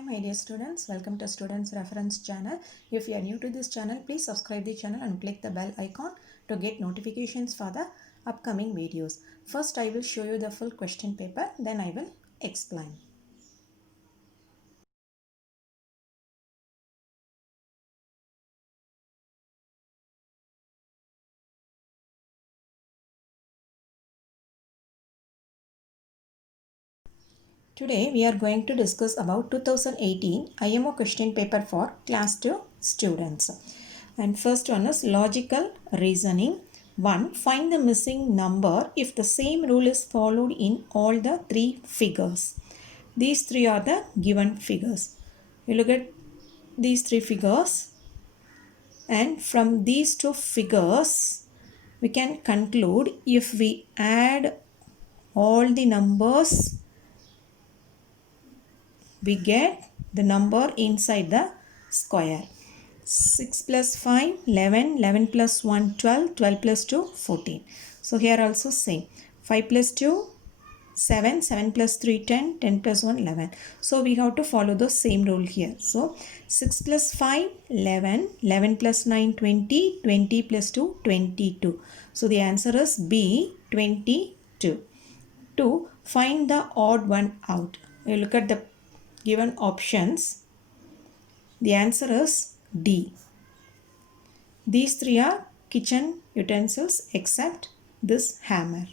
Hi my dear students, welcome to Students Reference Channel. If you are new to this channel, please subscribe the channel and click the bell icon to get notifications for the upcoming videos. First I will show you the full question paper, then I will explain. Today we are going to discuss about 2018 IMO question paper for class 2 students. And first one is logical reasoning. 1. Find the missing number if the same rule is followed in all the three figures. These three are the given figures. You look at these three figures, and from these two figures we can conclude if we add all the numbers, we get the number inside the square. 6 plus 5, 11, 11 plus 1, 12, 12 plus 2, 14. So here also same. 5 plus 2, 7, 7 plus 3, 10, 10 plus 1, 11. So we have to follow the same rule here. So 6 plus 5, 11, 11 plus 9, 20, 20 plus 2, 22. So the answer is B, 22. 2. Find the odd one out. You look at the given options. The answer is D. These three are kitchen utensils except this hammer.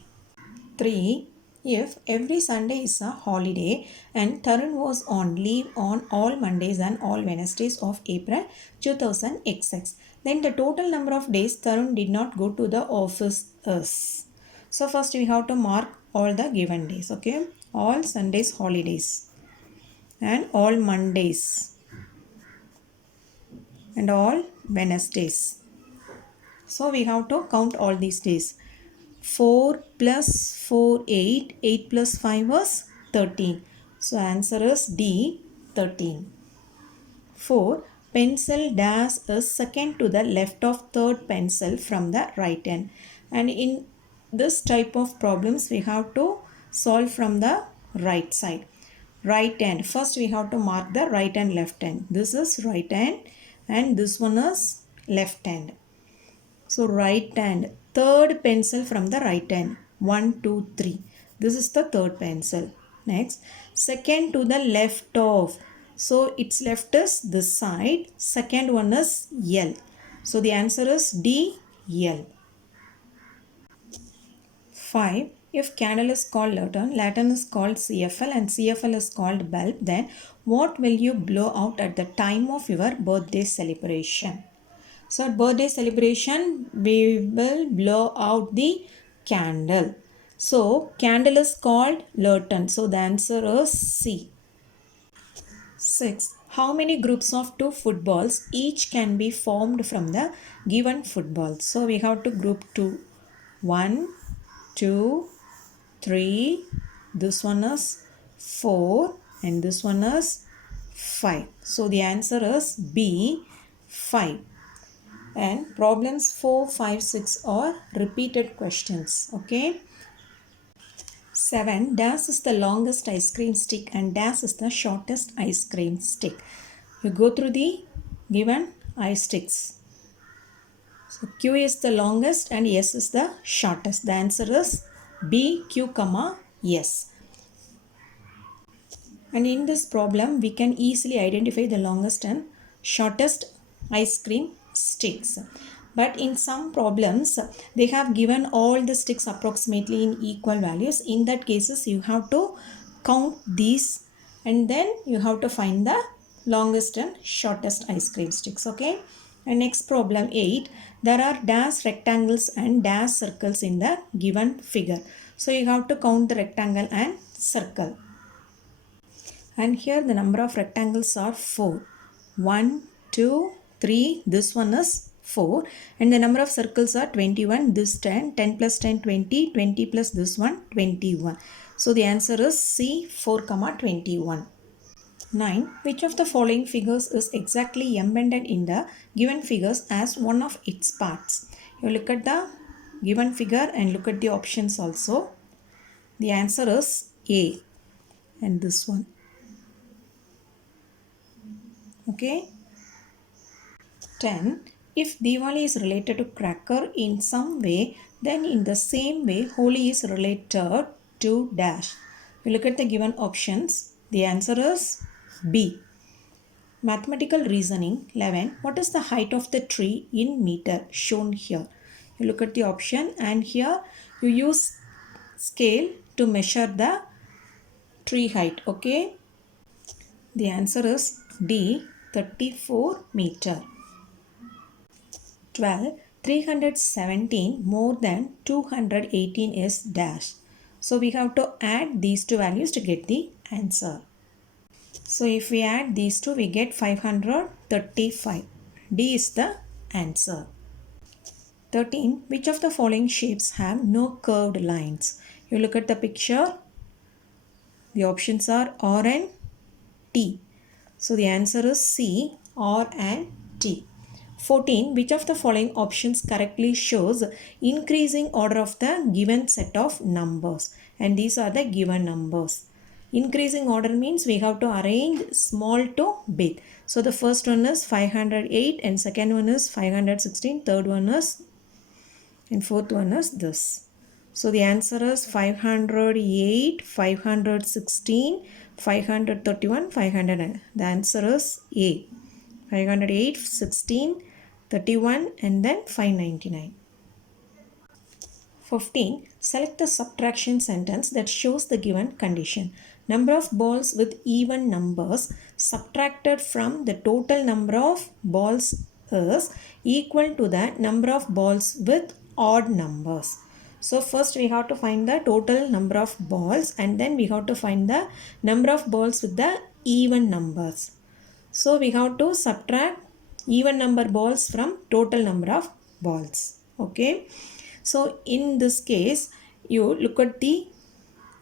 3. If every Sunday is a holiday and Tarun was on leave on all Mondays and all Wednesdays of April 2000XX, then the total number of days Tarun did not go to the office is. So first we have to mark all the given days, okay? All Sundays holidays and all Mondays and all Wednesdays. So we have to count all these days. 4 plus 4, 8. 8 plus 5 was 13. So answer is D, 13. 4. Pencil dash is second to the left of third pencil from the right hand. And in this type of problems, we have to solve from the right side. Right hand. First, we have to mark the right and left hand. This is right hand and this one is left hand. So right hand, third pencil from the right hand. 1, 2, 3. This is the third pencil. Next, second to the left of. So its left is this side. Second one is L. So the answer is D, L. 5. If candle is called lantern, lantern is called CFL and CFL is called bulb, then what will you blow out at the time of your birthday celebration? So at birthday celebration, we will blow out the candle. So candle is called lantern. So the answer is C. 6. How many groups of 2 footballs each can be formed from the given football? So we have to group 2. 1, 2, 3. This one is 4 and this one is 5. So the answer is B, 5. And problems 4, 5, 6 are repeated questions. Okay. 7. Dash is the longest ice cream stick and dash is the shortest ice cream stick. You go through the given ice sticks. So Q is the longest and S is the shortest. The answer is B, Q, S. And in this problem, we can easily identify the longest and shortest ice cream sticks. But in some problems, they have given all the sticks approximately in equal values. In that cases, you have to count these and then you have to find the longest and shortest ice cream sticks. Okay. And next problem 8. There are dash rectangles and dash circles in the given figure. So you have to count the rectangle and circle. And here the number of rectangles are 4. 1, 2, 3. This one is 4. And the number of circles are 21. This 10. 10 plus 10, 20. 20 plus this one, 21. So the answer is C, 4, 21. 9. Which of the following figures is exactly embedded in the given figures as one of its parts? You look at the given figure and look at the options also. The answer is A and this one. Okay. 10. If Diwali is related to cracker in some way, then in the same way Holi is related to dash. You look at the given options. The answer is B. Mathematical reasoning 11. What is the height of the tree in meter shown here? You look at the option and here you use scale to measure the tree height. Okay. The answer is D. 34 meter. 12. 317 more than 218 is dash. So we have to add these two values to get the answer. So if we add these two, we get 535. D is the answer. 13. Which of the following shapes have no curved lines? You look at the picture. The options are R and T. So the answer is C, R and T. 14. Which of the following options correctly shows increasing order of the given set of numbers? And these are the given numbers. Increasing order means we have to arrange small to big. So the first one is 508 and second one is 516, third one is and fourth one is this. So the answer is 508, 516, 531, 500. The answer is A. 508, 16, 31 and then 599. 15. Select the subtraction sentence that shows the given condition. Number of balls with even numbers subtracted from the total number of balls is equal to the number of balls with odd numbers. So first we have to find the total number of balls and then we have to find the number of balls with the even numbers. So we have to subtract even number balls from total number of balls. Okay. So in this case, you look at the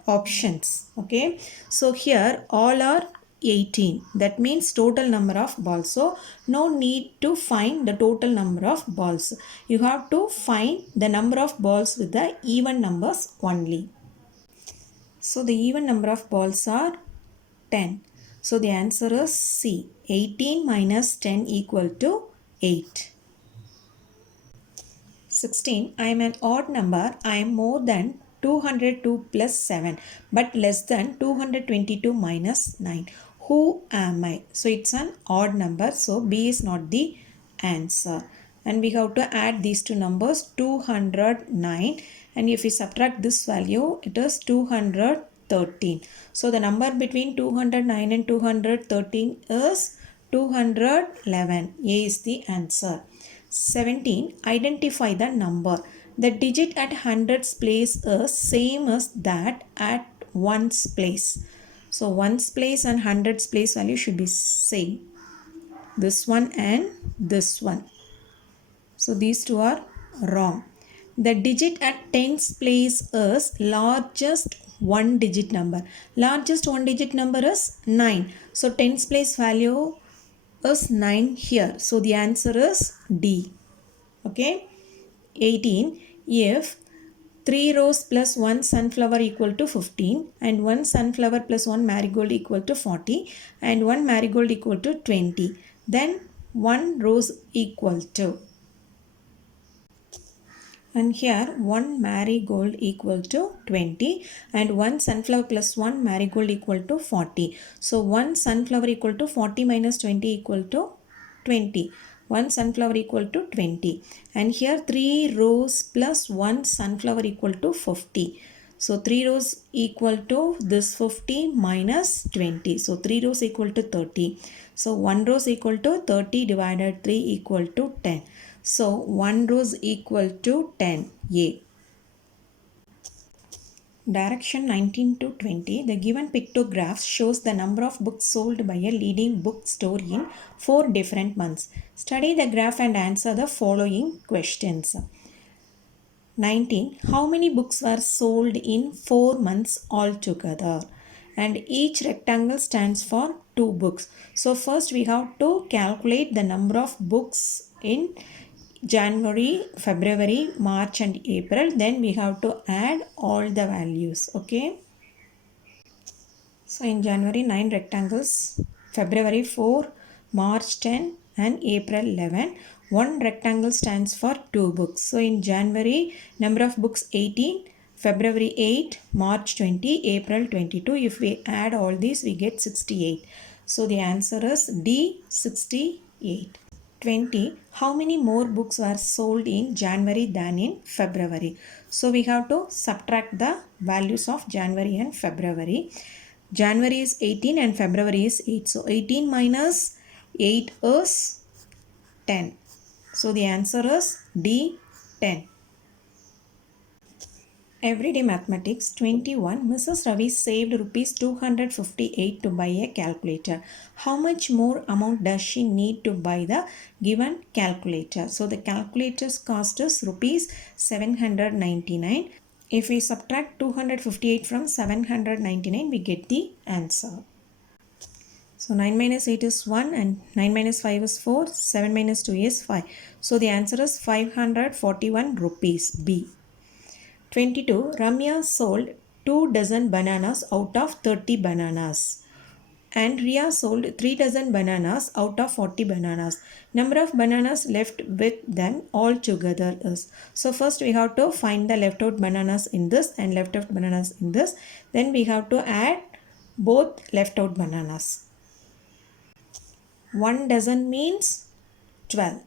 options. Okay. So here all are 18. That means total number of balls. So no need to find the total number of balls. You have to find the number of balls with the even numbers only. So the even number of balls are 10. So the answer is C. 18 minus 10 equal to 8. 16. I am an odd number. I am more than 202 plus 7 but less than 222 minus 9. Who am I? So it's an odd number. So B is not the answer. And we have to add these two numbers 209 and if we subtract this value it is 213. So the number between 209 and 213 is 211. A is the answer. 17. Identify the number. The digit at hundreds place is same as that at ones place. So ones place and hundreds place value should be same. This one and this one. So these two are wrong. The digit at tens place is largest one digit number. Largest one digit number is 9. So tens place value is 9 here. So the answer is D. Okay. 18. If 3 rose plus 1 sunflower equal to 15 and 1 sunflower plus 1 marigold equal to 40 and 1 marigold equal to 20, then 1 rose equal to. And here 1 marigold equal to 20 and 1 sunflower plus 1 marigold equal to 40. So 1 sunflower equal to 40 minus 20 equal to 20. 1 sunflower equal to 20. And here 3 rows plus 1 sunflower equal to 50. So 3 rows equal to this 50 minus 20. So 3 rows equal to 30. So 1 rows equal to 30 divided 3 equal to 10. So 1 rows equal to 10. A. Direction 19 to 20. The given pictograph shows the number of books sold by a leading bookstore in 4 different months. Study the graph and answer the following questions. 19. How many books were sold in 4 months altogether? And each rectangle stands for 2 books. So first we have to calculate the number of books in January, February, March and April. Then we have to add all the values. Okay. So in January 9 rectangles, February 4, March 10 and April 11. One rectangle stands for 2 books. So in January, number of books 18, February 8, March 20, April 22. If we add all these, we get 68. So the answer is D, 68. 20. How many more books were sold in January than in February? So we have to subtract the values of January and February. January is 18 and February is 8. So 18 minus 8 is 10. So the answer is D, 10. Everyday Mathematics 21. Mrs. Ravi saved rupees 258 to buy a calculator. How much more amount does she need to buy the given calculator? So the calculator's cost is rupees 799. If we subtract 258 from 799, we get the answer. So 9 minus 8 is 1 and 9 minus 5 is 4. 7 minus 2 is 5. So the answer is 541 rupees, B. 22. Ramya sold 2 dozen bananas out of 30 bananas. And Ria sold 3 dozen bananas out of 40 bananas. Number of bananas left with them all together is. So first we have to find the left out bananas in this and left out bananas in this. Then we have to add both left out bananas. 1 dozen means 12.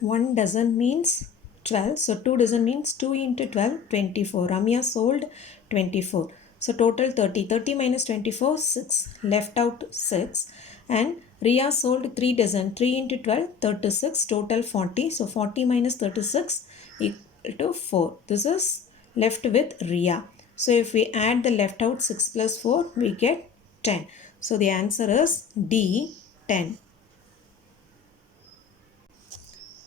1 dozen means 12. So 2 dozen means 2 into 12, 24. Ramya sold 24. So total 30. 30 minus 24, 6. Left out 6. And Ria sold 3 dozen. 3 into 12, 36. Total 40. So 40 minus 36 equal to 4. This is left with Ria. So if we add the left out 6 plus 4, we get 10. So the answer is D, 10.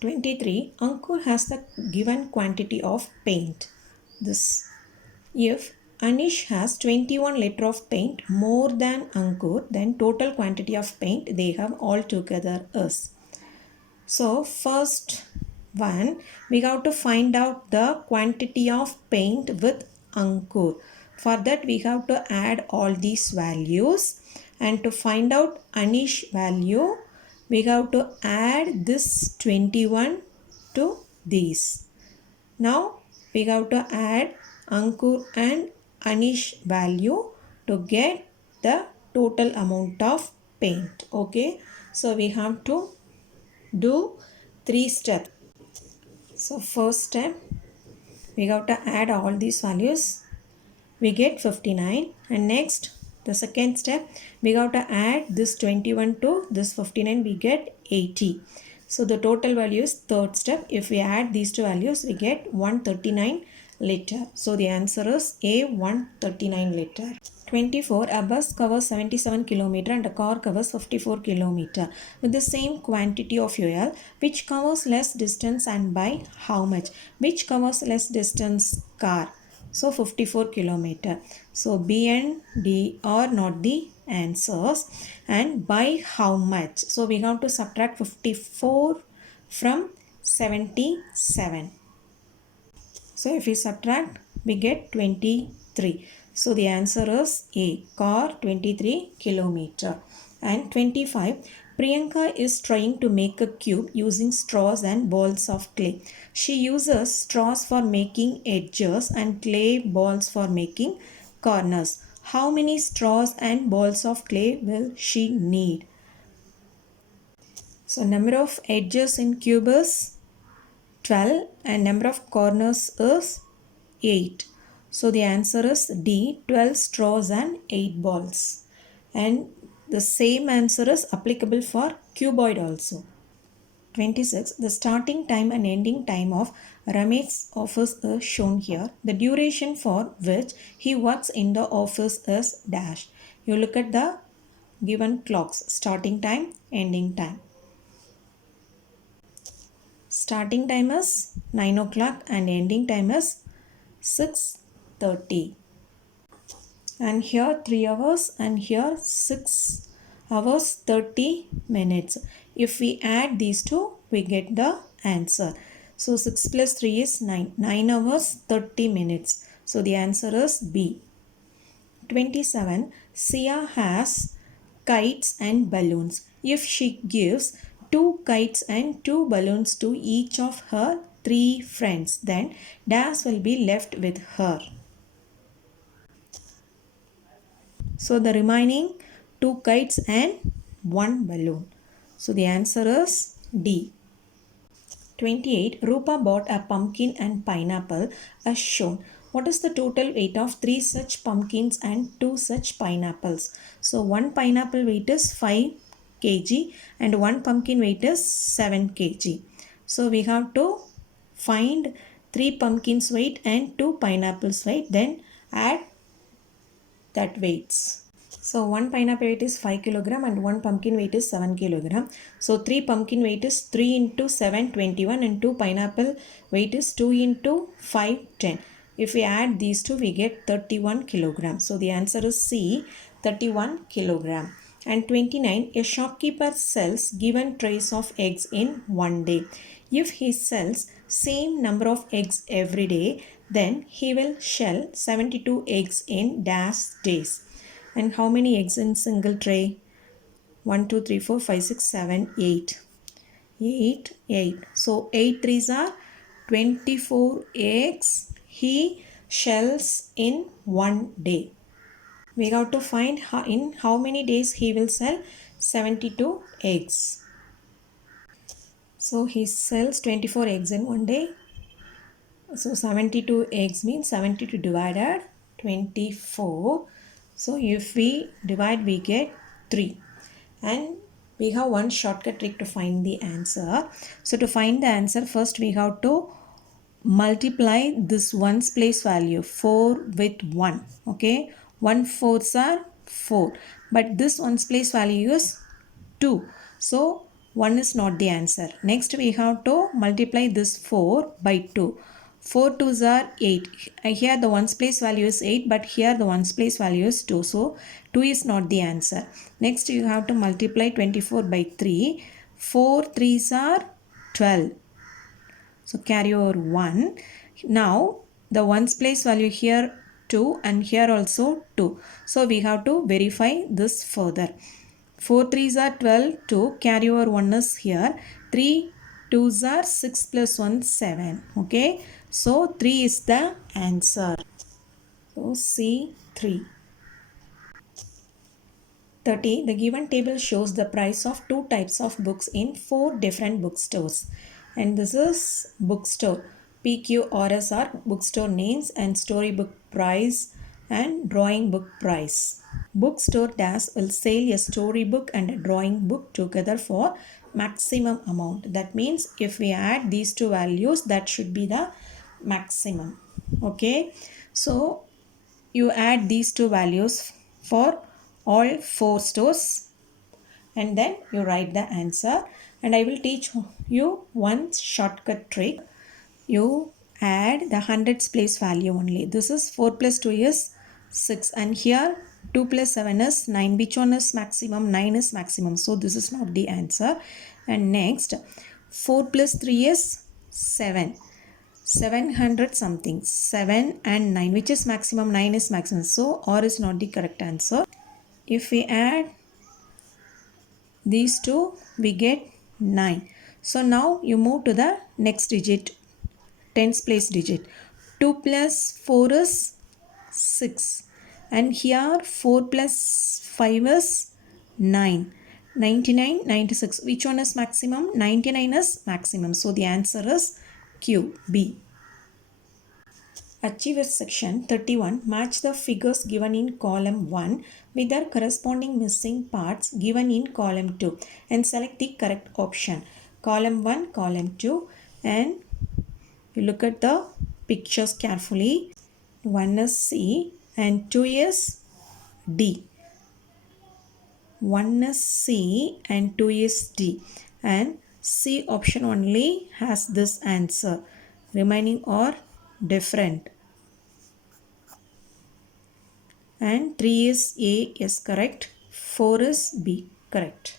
23. Ankur has the given quantity of paint. This. If Anish has 21 liter of paint more than Ankur, then total quantity of paint they have all together is. So first one, we have to find out the quantity of paint with Ankur. For that we have to add all these values, and to find out Anish value, we have to add this 21 to these. Now we have to add Ankur and Anish value to get the total amount of paint. Okay, so we have to do 3 steps. So first step, we have to add all these values. We get 59, and next the second step, we have to add this 21 to this 59, we get 80. So the total value is third step. If we add these two values, we get 139 liter. So the answer is A, 139 liter. 24. A bus covers 77 km and a car covers 54 km with the same quantity of fuel. Which covers less distance and by how much? Which covers less distance? Car. So 54 km. So B and D are not the answers. And by how much? So we have to subtract 54 from 77. So if we subtract, we get 23. So the answer is A, car 23 km. And 25. Priyanka is trying to make a cube using straws and balls of clay. She uses straws for making edges and clay balls for making corners. How many straws and balls of clay will she need? So number of edges in cube is 12 and number of corners is 8. So the answer is D, 12 straws and 8 balls. And the same answer is applicable for cuboid also. 26. The starting time and ending time of Ramesh's office is shown here. The duration for which he works in the office is dash. You look at the given clocks, starting time, ending time. Starting time is 9 o'clock and ending time is 6:30. And here 3 hours and here 6 hours 30 minutes. If we add these two, we get the answer. So 6 plus 3 is 9. 9 hours 30 minutes. So the answer is B. 27. Sia has kites and balloons. If she gives 2 kites and 2 balloons to each of her 3 friends, then dash will be left with her. So the remaining 2 kites and 1 balloon. So the answer is D. 28. Rupa bought a pumpkin and pineapple as shown. What is the total weight of 3 such pumpkins and 2 such pineapples? So 1 pineapple weight is 5 kg and 1 pumpkin weight is 7 kg. So we have to find 3 pumpkins weight and 2 pineapples weight, then add that weights. So 1 pineapple weight is 5 kilogram and 1 pumpkin weight is 7 kilogram. So 3 pumpkin weight is 3 into 7 21 and 2 pineapple weight is 2 into 5 10. If we add these two, we get 31 kilogram. So the answer is C, 31 kilogram. And 29, a shopkeeper sells given trays of eggs in one day. If he sells same number of eggs every day, then he will sell 72 eggs in dash days. And how many eggs in single tray? 1, 2, 3, 4, 5, 6, 7, 8. 8. So 8 threes are 24 eggs he shells in one day. We have to find in how many days he will sell 72 eggs. So he sells 24 eggs in one day. So 72 eggs means 72 divided 24. So if we divide, we get 3. And we have one shortcut trick to find the answer. So to find the answer, first we have to multiply this ones place value 4 with 1. Okay, 1 fours are 4, but this ones place value is 2. So 1 is not the answer. Next we have to multiply this 4 by 2. 4 twos are 8. Here the ones place value is 8, but here the ones place value is 2. So 2 is not the answer. Next you have to multiply 24 by 3. 4 threes are 12. So carry over 1. Now the ones place value here 2 and here also 2. So we have to verify this further. 4 threes are 12, 2, carry over 1 is here. 3 twos are 6 plus 1 7. Okay. So 3 is the answer. So C 3. 30. The given table shows the price of 2 types of books in 4 different bookstores. And this is bookstore. PQRS are bookstore names and storybook price and drawing book price. Bookstore dash will sell a storybook and a drawing book together for maximum amount. That means if we add these two values, that should be the maximum. Okay. So you add these two values for all 4 stores and then you write the answer. And I will teach you one shortcut trick. You add the hundreds place value only. This is 4 plus 2 is 6 and here 2 plus 7 is 9. Which one is maximum? 9 is maximum. So this is not the answer. And next 4 plus 3 is 7. 700 something. 7 and 9. Which is maximum? 9 is maximum. So or is not the correct answer. If we add these two, we get 9. So now you move to the next digit, tens place digit. 2 plus 4 is 6. And here 4 plus 5 is 9. 99, 96. Which one is maximum? 99 is maximum. So the answer is Q, B. Achievers section 31. Match the figures given in column 1 with their corresponding missing parts given in column 2 and select the correct option. Column 1, column 2, and you look at the pictures carefully. 1 is C and 2 is D. 1 is C and 2 is D. And C option only has this answer. Remaining are different. And 3 is A is correct. 4 is B correct.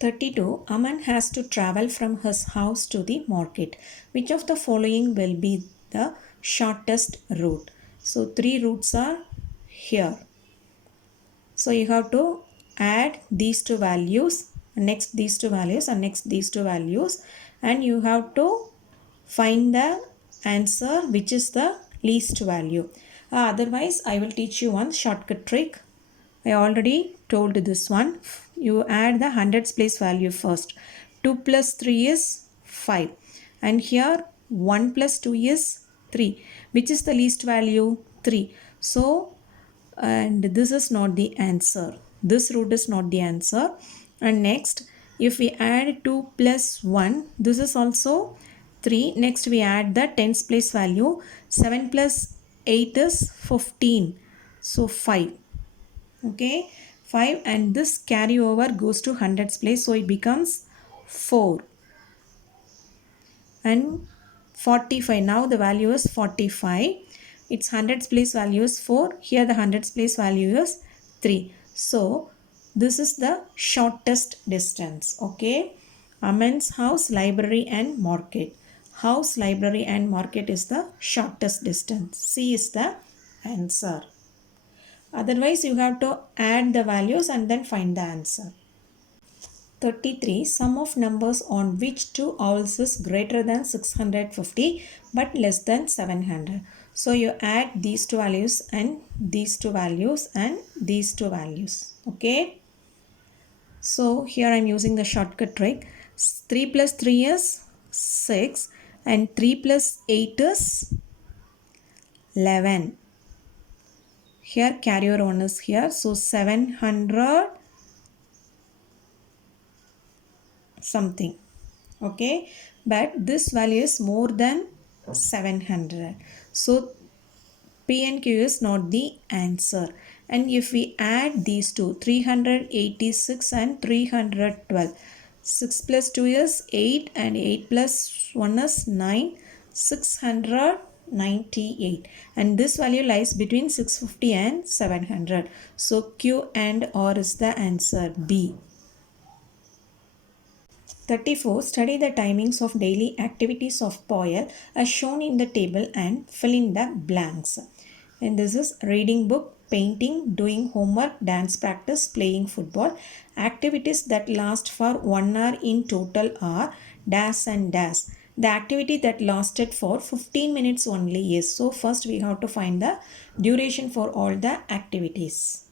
32. Aman has to travel from his house to the market. Which of the following will be the shortest route? So 3 routes are here. So you have to add these two values, next these two values, and next these two values, and you have to find the answer which is the least value. Otherwise, I will teach you one shortcut trick. I already told this one. You add the hundreds place value first. 2 plus 3 is 5. And here 1 plus 2 is 3. Which is the least value? 3. So, and this is not the answer. This root is not the answer. And next, if we add 2 plus 1, this is also 3. Next, we add the tens place value. 7 plus 8 is 15. So, 5. Okay, 5, and this carryover goes to hundreds place, so it becomes 4 and 45. Now the value is 45. Its hundreds place value is 4. Here the hundreds place value is 3. So this is the shortest distance. Okay, Aman's house, library and market. House, library and market is the shortest distance. C is the answer. Otherwise, you have to add the values and then find the answer. 33. Sum of numbers on which two owls is greater than 650 but less than 700. So you add these two values and these two values and these two values. Okay. So here I am using the shortcut trick. 3 plus 3 is 6 and 3 plus 8 is 11. Here carryover 1 is here. So 700 something. Okay. But this value is more than 700. So P and Q is not the answer. And if we add these two, 386 and 312. 6 plus 2 is 8 and 8 plus 1 is 9. 698, and this value lies between 650 and 700. So Q and R is the answer, B. 34. Study the timings of daily activities of Poyal as shown in the table and fill in the blanks. And this is reading book, painting, doing homework, dance practice, playing football. Activities that last for 1 hour in total are dash and dash. The activity that lasted for 15 minutes only is. So first we have to find the duration for all the activities.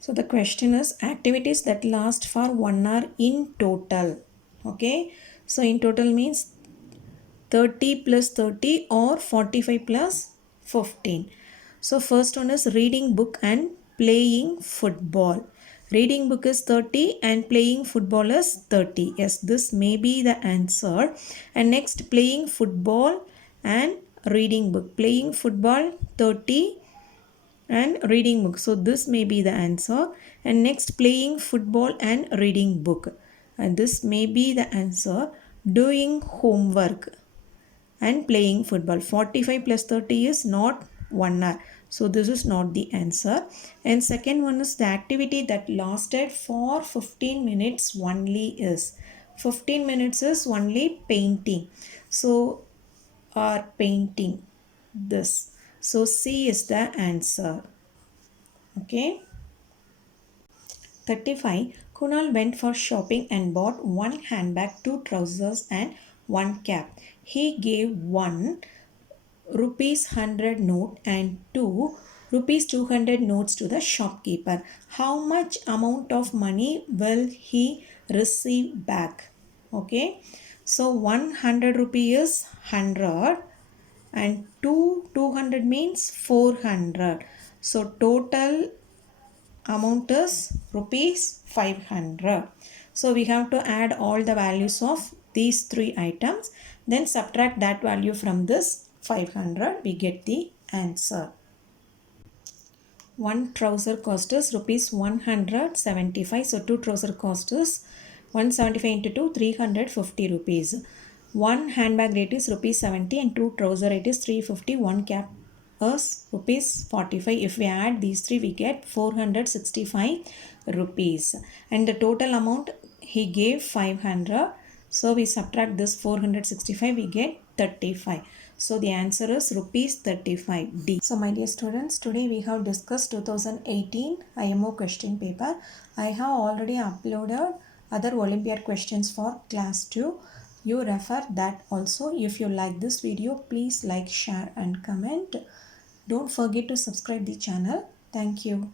So the question is activities that last for 1 hour in total. Okay. So in total means 30 plus 30 or 45 plus 15. So first one is reading book and playing football. Reading book is 30 and playing football is 30. Yes, this may be the answer. And next playing football and reading book. Playing football 30 and reading book. So this may be the answer. And next playing football and reading book. And this may be the answer. Doing homework and playing football. 45 plus 30 is not 1 hour. So this is not the answer. And second one is the activity that lasted for 15 minutes only is. 15 minutes is only painting. So or painting this. So C is the answer. Okay. 35. Kunal went for shopping and bought one handbag, two trousers and one cap. He gave one rupees 100 note and two rupees 200 notes to the shopkeeper. How much amount of money will he receive back? Okay. So 100 rupee is 100 and 200 means 400. So total amount is rupees 500. So we have to add all the values of these three items, then subtract that value from this 500, we get the answer. One trouser cost is rupees 175. So two trouser cost is 175 into 2, 350 rupees. One handbag rate is rupees 70 and two trouser rate is 350. One cap is rupees 45. If we add these three, we get 465 rupees. And the total amount he gave 500. So we subtract this 465, we get 35. So the answer is rupees 35 D. So my dear students, today we have discussed 2018 IMO question paper. I have already uploaded other Olympiad questions for class 2. You refer that also. If you like this video, please like, share and comment. Don't forget to subscribe the channel. Thank you.